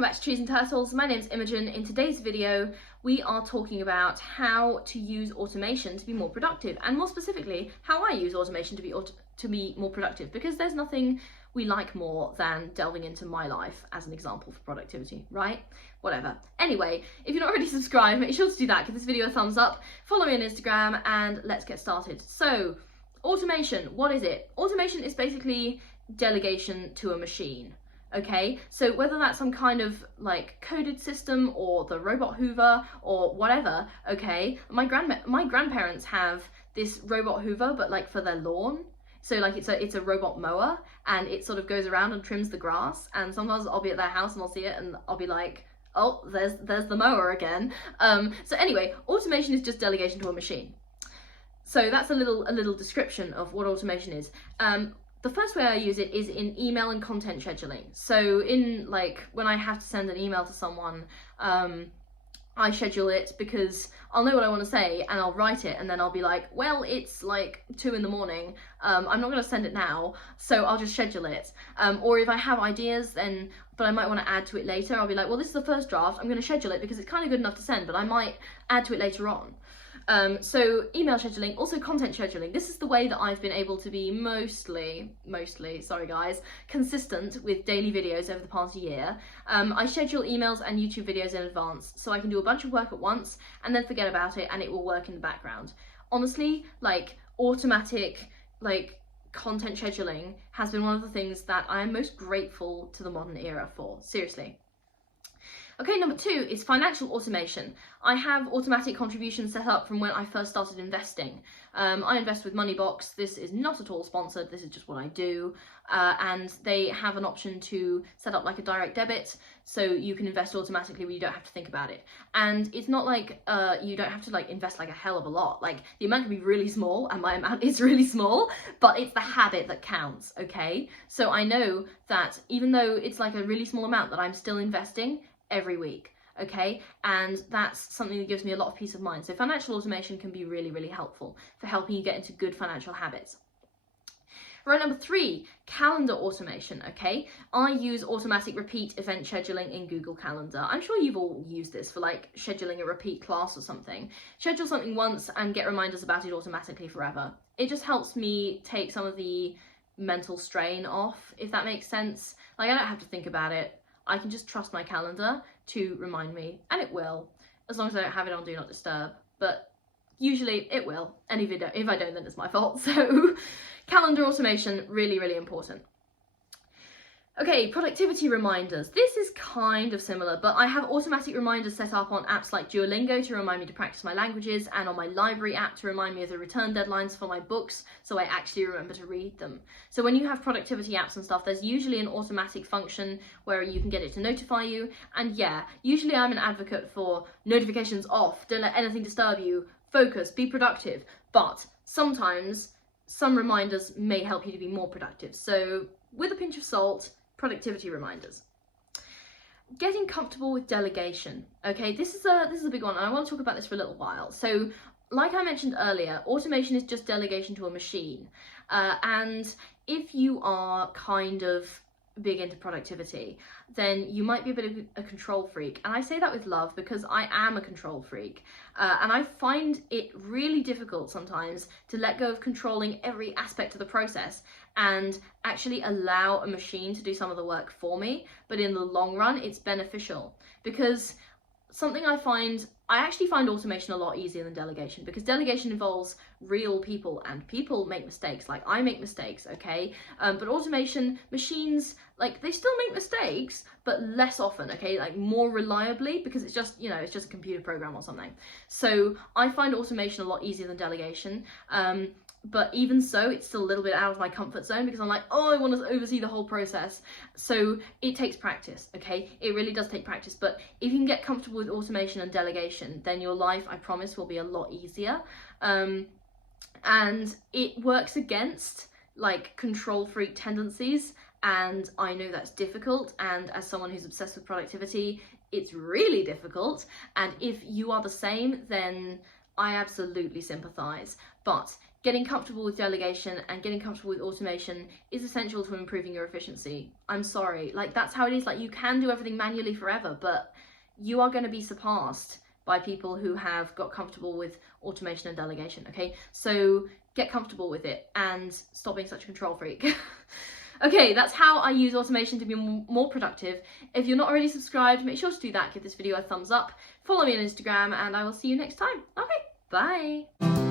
welcome back to Trees and Turtles. My name's Imogen. In today's video, we are talking about how to use automation to be more productive, and more specifically, how I use automation to be more productive, because there's nothing we like more than delving into my life as an example for productivity, right? Whatever. Anyway, if you're not already subscribed, make sure to do that. Give this video a thumbs up, follow me on Instagram, and let's get started. So, automation, what is it? Automation is basically delegation to a machine. Okay, so whether that's some kind of like coded system or the robot hoover or whatever, okay, my grandparents have this robot hoover, but like for their lawn. So like it's a robot mower, and it sort of goes around and trims the grass, and sometimes I'll be at their house and I'll see it and I'll be like, oh, there's the mower again. So anyway, automation is just delegation to a machine. So that's a little description of what automation is. The first way I use it is in email and content scheduling. So in like when I have to send an email to someone, I schedule it because I'll know what I want to say and I'll write it, and then I'll be like, well, it's like 2 in the morning. I'm not going to send it now, so I'll just schedule it. Or if I have ideas, but I might want to add to it later, I'll be like, well, this is the first draft. I'm going to schedule it because it's kind of good enough to send, but I might add to it later on. So email scheduling, also content scheduling. This is the way that I've been able to be mostly, sorry guys, consistent with daily videos over the past year. I schedule emails and YouTube videos in advance, so I can do a bunch of work at once and then forget about it, and it will work in the background. Honestly, like automatic, like content scheduling has been one of the things that I am most grateful to the modern era for, seriously. Okay, number 2 is financial automation. I have automatic contributions set up from when I first started investing. I invest with Moneybox. This is not at all sponsored, this is just what I do. And they have an option to set up like a direct debit, so you can invest automatically where you don't have to think about it. And it's not like you don't have to like invest like a hell of a lot. Like the amount can be really small, and my amount is really small, but it's the habit that counts, okay? So I know that even though it's like a really small amount, that I'm still investing every week, okay? And that's something that gives me a lot of peace of mind. So financial automation can be really, really helpful for helping you get into good financial habits. Right, number 3, calendar automation, okay? I use automatic repeat event scheduling in Google Calendar. I'm sure you've all used this for like scheduling a repeat class or something. Schedule something once and get reminders about it automatically forever. It just helps me take some of the mental strain off, if that makes sense. Like I don't have to think about it. I can just trust my calendar to remind me, and it will, as long as I don't have it on Do Not Disturb, but usually it will, and if I don't, then it's my fault. So calendar automation, really, really important. Okay, productivity reminders. This is kind of similar, but I have automatic reminders set up on apps like Duolingo to remind me to practice my languages, and on my library app to remind me of the return deadlines for my books, so I actually remember to read them. So when you have productivity apps and stuff, there's usually an automatic function where you can get it to notify you. And yeah, usually I'm an advocate for notifications off, don't let anything disturb you, focus, be productive. But sometimes some reminders may help you to be more productive. So with a pinch of salt, productivity reminders. Getting comfortable with delegation. Okay, this is a big one, and I want to talk about this for a little while. So like I mentioned earlier, automation is just delegation to a machine. And if you are kind of big into productivity, then you might be a bit of a control freak. And I say that with love because I am a control freak. And I find it really difficult sometimes to let go of controlling every aspect of the process and actually allow a machine to do some of the work for me. But in the long run, it's beneficial, because something I actually find automation a lot easier than delegation, because delegation involves real people, and people make mistakes. Like I make mistakes, okay? But automation, machines, like they still make mistakes, but less often, okay? Like more reliably, because it's just, it's just a computer program or something. So I find automation a lot easier than delegation. But even so, it's still a little bit out of my comfort zone, because I'm like, oh, I want to oversee the whole process. So it takes practice, okay? It really does take practice. But if you can get comfortable with automation and delegation, then your life, I promise, will be a lot easier. And it works against like control freak tendencies. And I know that's difficult. And as someone who's obsessed with productivity, it's really difficult. And if you are the same, then I absolutely sympathize. But getting comfortable with delegation and getting comfortable with automation is essential to improving your efficiency. I'm sorry, like that's how it is. Like you can do everything manually forever, but you are going to be surpassed by people who have got comfortable with automation and delegation, okay? So get comfortable with it and stop being such a control freak. Okay, that's how I use automation to be more productive. If you're not already subscribed, make sure to do that. Give this video a thumbs up. Follow me on Instagram and I will see you next time. Okay, bye.